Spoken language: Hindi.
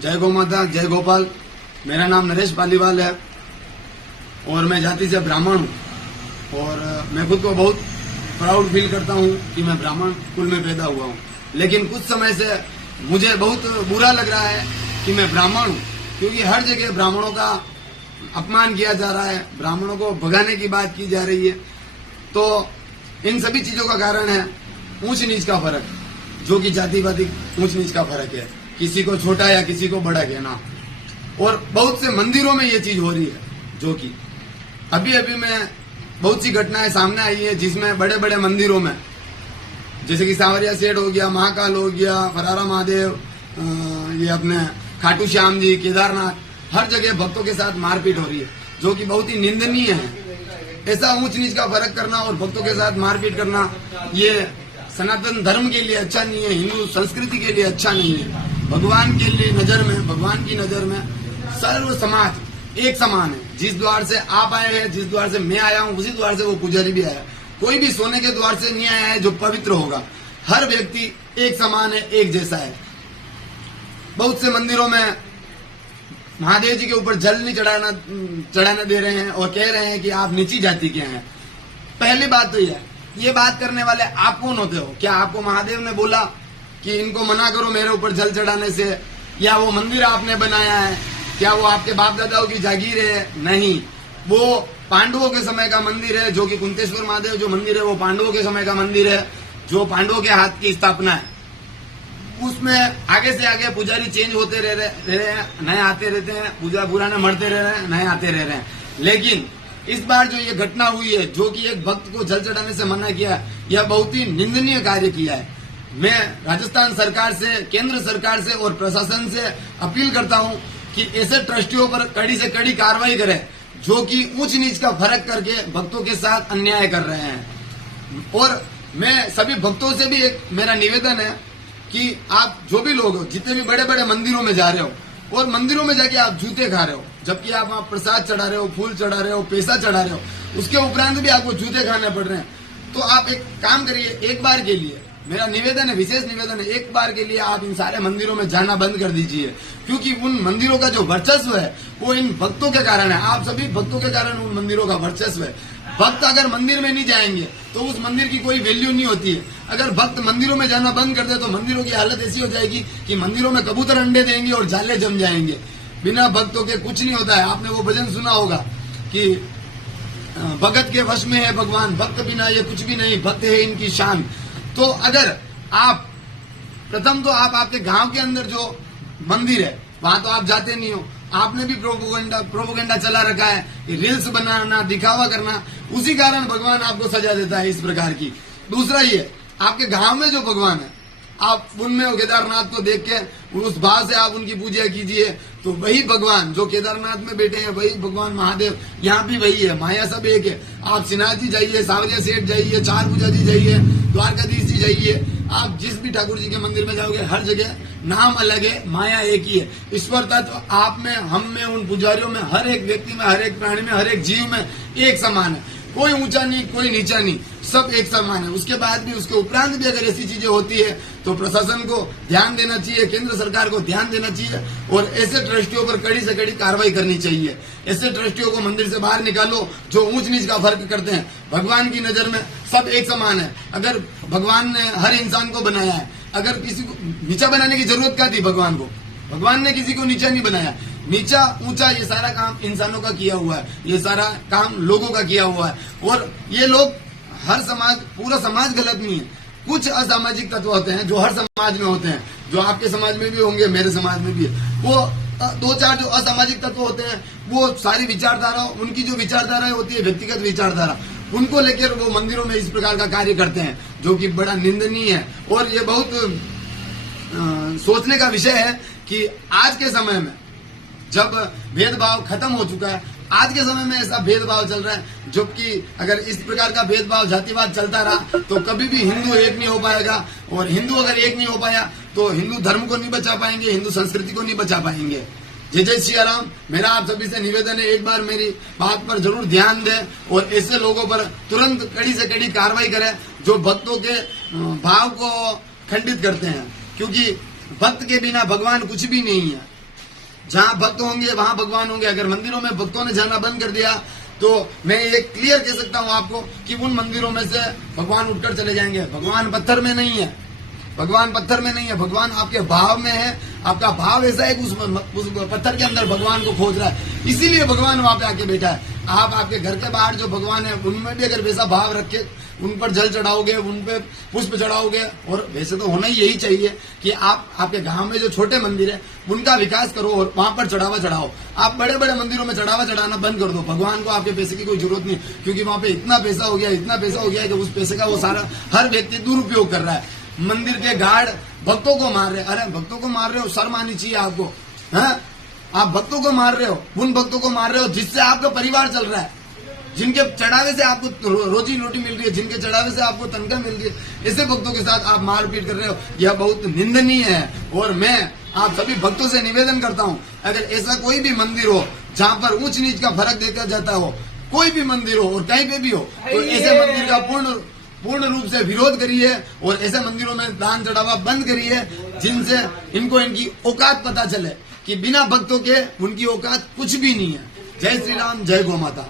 जय गौ माता, जय गोपाल। मेरा नाम नरेश पालीवाल है और मैं जाति से ब्राह्मण हूँ और मैं खुद को बहुत प्राउड फील करता हूँ कि मैं ब्राह्मण कुल में पैदा हुआ हूँ। लेकिन कुछ समय से मुझे बहुत बुरा लग रहा है कि मैं ब्राह्मण हूँ, क्योंकि हर जगह ब्राह्मणों का अपमान किया जा रहा है, ब्राह्मणों को भगाने की बात की जा रही है। तो इन सभी चीजों का कारण है ऊंच नीच का फर्क, जो कि जातिवादी ऊंच नीच का फर्क है, किसी को छोटा या किसी को बड़ा कहना। और बहुत से मंदिरों में ये चीज हो रही है, जो कि अभी अभी में बहुत सी घटनाएं सामने आई है, जिसमें बड़े बड़े मंदिरों में जैसे कि सांवरिया सेठ हो गया, महाकाल हो गया, फरारा महादेव, ये अपने खाटू श्याम जी, केदारनाथ, हर जगह भक्तों के साथ मारपीट हो रही है, जो कि बहुत ही निंदनीय है। ऐसा ऊंच नीच का फर्क करना और भक्तों के साथ मारपीट करना, ये सनातन धर्म के लिए अच्छा नहीं है, हिंदू संस्कृति के लिए अच्छा नहीं है। भगवान के लिए नजर में, भगवान की नजर में सर्व समाज एक समान है। जिस द्वार से आप आए हैं, जिस द्वार से मैं आया हूँ, उसी द्वार से वो पुजारी भी आया। कोई भी सोने के द्वार से नहीं आया है जो पवित्र होगा। हर व्यक्ति एक समान है, एक जैसा है। बहुत से मंदिरों में महादेव जी के ऊपर जल नहीं चढ़ाना दे रहे हैं और कह रहे हैं कि आप नीची जाति के हैं। पहली बात तो ये बात करने वाले आप कौन होते हो? क्या आपको महादेव ने बोला कि इनको मना करो मेरे ऊपर जल चढ़ाने से? या वो मंदिर आपने बनाया है? क्या वो आपके बाप दादाओं की जागीर है? नहीं, वो पांडवों के समय का मंदिर है, जो कि कुंतेश्वर महादेव जो मंदिर है वो पांडवों के समय का मंदिर है, जो पांडवों के हाथ की स्थापना है। उसमें आगे से आगे पुजारी चेंज होते रह रहे हैं, नए आते रहते हैं, पूजा पुराने मरते रह रहे हैं, नए आते रह रहे हैं। लेकिन इस बार जो ये घटना हुई है, जो कि एक भक्त को जल चढ़ाने से मना किया, यह बहुत ही निंदनीय कार्य किया है। मैं राजस्थान सरकार से, केंद्र सरकार से और प्रशासन से अपील करता हूं कि ऐसे ट्रस्टियों पर कड़ी से कड़ी कार्रवाई करें, जो कि ऊंच नीच का फर्क करके भक्तों के साथ अन्याय कर रहे हैं। और मैं सभी भक्तों से भी एक मेरा निवेदन है कि आप जो भी लोग हो, जितने भी बड़े बड़े मंदिरों में जा रहे हो और मंदिरों में जाके आप जूते खा रहे हो, जबकि आप वहां प्रसाद चढ़ा रहे हो, फूल चढ़ा रहे हो, पैसा चढ़ा रहे हो, उसके उपरांत भी आपको जूते खाने पड़ रहे हैं। तो आप एक काम करिए, एक बार के लिए मेरा निवेदन है, विशेष निवेदन है, एक बार के लिए आप इन सारे मंदिरों में जाना बंद कर दीजिए, क्योंकि उन मंदिरों का जो वर्चस्व है वो इन भक्तों के कारण है। आप सभी भक्तों के कारण उन मंदिरों का वर्चस्व है। भक्त अगर मंदिर में नहीं जाएंगे तो उस मंदिर की कोई वैल्यू नहीं होती है। अगर भक्त मंदिरों में जाना बंद कर दे तो मंदिरों की हालत ऐसी हो जाएगी कि मंदिरों में कबूतर अंडे देंगे और जाले जम जाएंगे। बिना भक्तों के कुछ नहीं होता है। आपने वो भजन सुना होगा कि भगत के वश में है भगवान, भक्त बिना ये कुछ भी नहीं, भक्त है इनकी शान। तो अगर आप प्रथम तो आप आपके गांव के अंदर जो मंदिर है वहां तो आप जाते नहीं हो, आपने भी प्रोपोगेंडा चला रखा है, रील्स बनाना, दिखावा करना, उसी कारण भगवान आपको सजा देता है इस प्रकार की। दूसरा ये, आपके गांव में जो भगवान है, आप उनमें केदारनाथ को देख के उस भाव से आप उनकी पूजा कीजिए, तो वही भगवान जो केदारनाथ में बैठे हैं, वही भगवान महादेव यहाँ भी वही है। माया सब एक है। आप श्रीनाथ जी जाइए, सांवरिया सेठ जाइए, चार पूजा जी जाइए, द्वारकाधीश जी जाइए, आप जिस भी ठाकुर जी के मंदिर में जाओगे, हर जगह नाम अलग है, माया एक ही है। ईश्वर तत्व आप में, हम में, उन पुजारियों में, हर एक व्यक्ति में, हर एक प्राणी में, हर एक जीव में एक समान है। कोई ऊंचा नहीं, कोई नीचा नहीं, सब एक समान है। उसके बाद भी, उसके उपरांत भी अगर ऐसी चीजें होती है तो प्रशासन को ध्यान देना चाहिए, केंद्र सरकार को ध्यान देना चाहिए और ऐसे ट्रस्टियों पर कड़ी से कड़ी कार्रवाई करनी चाहिए। ऐसे ट्रस्टियों को मंदिर से बाहर निकालो जो ऊंच नीच का फर्क करते हैं। भगवान की नजर में सब एक समान है। अगर भगवान ने हर इंसान को बनाया है, अगर किसी को नीचा बनाने की जरूरत क्या थी भगवान को? भगवान ने किसी को नीचा नहीं बनाया। नीचा ऊंचा ये सारा काम इंसानों का किया हुआ है, ये सारा काम लोगों का किया हुआ है। और ये लोग, हर समाज, पूरा समाज गलत नहीं है। कुछ असामाजिक तत्व होते हैं जो हर समाज में होते हैं, जो आपके समाज में भी होंगे, मेरे समाज में भी है। वो दो चार जो असामाजिक तत्व होते हैं, वो सारी विचारधारा, उनकी जो विचारधारा होती है व्यक्तिगत विचारधारा, उनको लेकर वो मंदिरों में इस प्रकार का कार्य करते हैं, जो कि बड़ा निंदनीय है। और ये बहुत सोचने का विषय है कि आज के समय में जब भेदभाव खत्म हो चुका है, आज के समय में ऐसा भेदभाव चल रहा है, जबकि अगर इस प्रकार का भेदभाव, जातिवाद चलता रहा तो कभी भी हिंदू एक नहीं हो पाएगा। और हिंदू अगर एक नहीं हो पाया तो हिंदू धर्म को नहीं बचा पाएंगे, हिंदू संस्कृति को नहीं बचा पाएंगे। जय जय सिया राम। मेरा आप सभी से निवेदन है, एक बार मेरी बात पर जरूर ध्यान दें और ऐसे लोगों पर तुरंत कड़ी से कड़ी कार्रवाई करें जो भक्तों के भाव को खंडित करते हैं, क्योंकि भक्त के बिना भगवान कुछ भी नहीं है। जहाँ भक्त होंगे वहां भगवान होंगे। अगर मंदिरों में भक्तों ने जाना बंद कर दिया तो मैं ये क्लियर कह सकता हूँ आपको कि उन मंदिरों में से भगवान उठकर चले जाएंगे। भगवान पत्थर में नहीं है, भगवान पत्थर में नहीं है, भगवान आपके भाव में है। आपका भाव ऐसा है कि उस पत्थर के अंदर भगवान को खोज रहा है, इसीलिए भगवान वहां पे आके बैठा है। आप आपके घर के बाहर जो भगवान है उनमें भी अगर वैसा भाव रखे, उन पर जल चढ़ाओगे, उन पे पुष्प चढ़ाओगे, और वैसे तो होना ही यही चाहिए कि आप आपके गांव में जो छोटे मंदिर है उनका विकास करो और वहां पर चढ़ावा चढ़ाओ। आप बड़े बड़े मंदिरों में चढ़ावा चढ़ाना बंद कर दो। भगवान को आपके पैसे की कोई जरूरत नहीं, क्योंकि वहां पे इतना पैसा हो गया, इतना पैसा हो गया है कि उस पैसे का वो सारा हर व्यक्ति दुरुपयोग कर रहा है। मंदिर के गार्ड भक्तों को मार रहे, अरे भक्तों को मार रहे हो, शर्म आनी चाहिए आपको। है आप भक्तों को मार रहे हो, उन भक्तों को मार रहे हो जिससे आपका परिवार चल रहा है, जिनके चढ़ावे से आपको रोजी रोटी मिल रही है, जिनके चढ़ावे से आपको तनख्वाह मिल रही है। ऐसे भक्तों के साथ आप मारपीट कर रहे हो, यह बहुत निंदनीय है। और मैं आप सभी भक्तों से निवेदन करता हूं, अगर ऐसा कोई भी मंदिर हो जहां पर ऊंच नीच का फर्क देखा जाता हो, कोई भी मंदिर हो और कहीं पे भी हो, तो ऐसे मंदिर का पूर्ण रूप से विरोध करिए और ऐसे मंदिरों में दान चढ़ावा बंद करिए जिनसे इनको इनकी औकात पता चले कि बिना भक्तों के उनकी औकात कुछ भी नहीं है। जय श्री राम, जय गौ माता।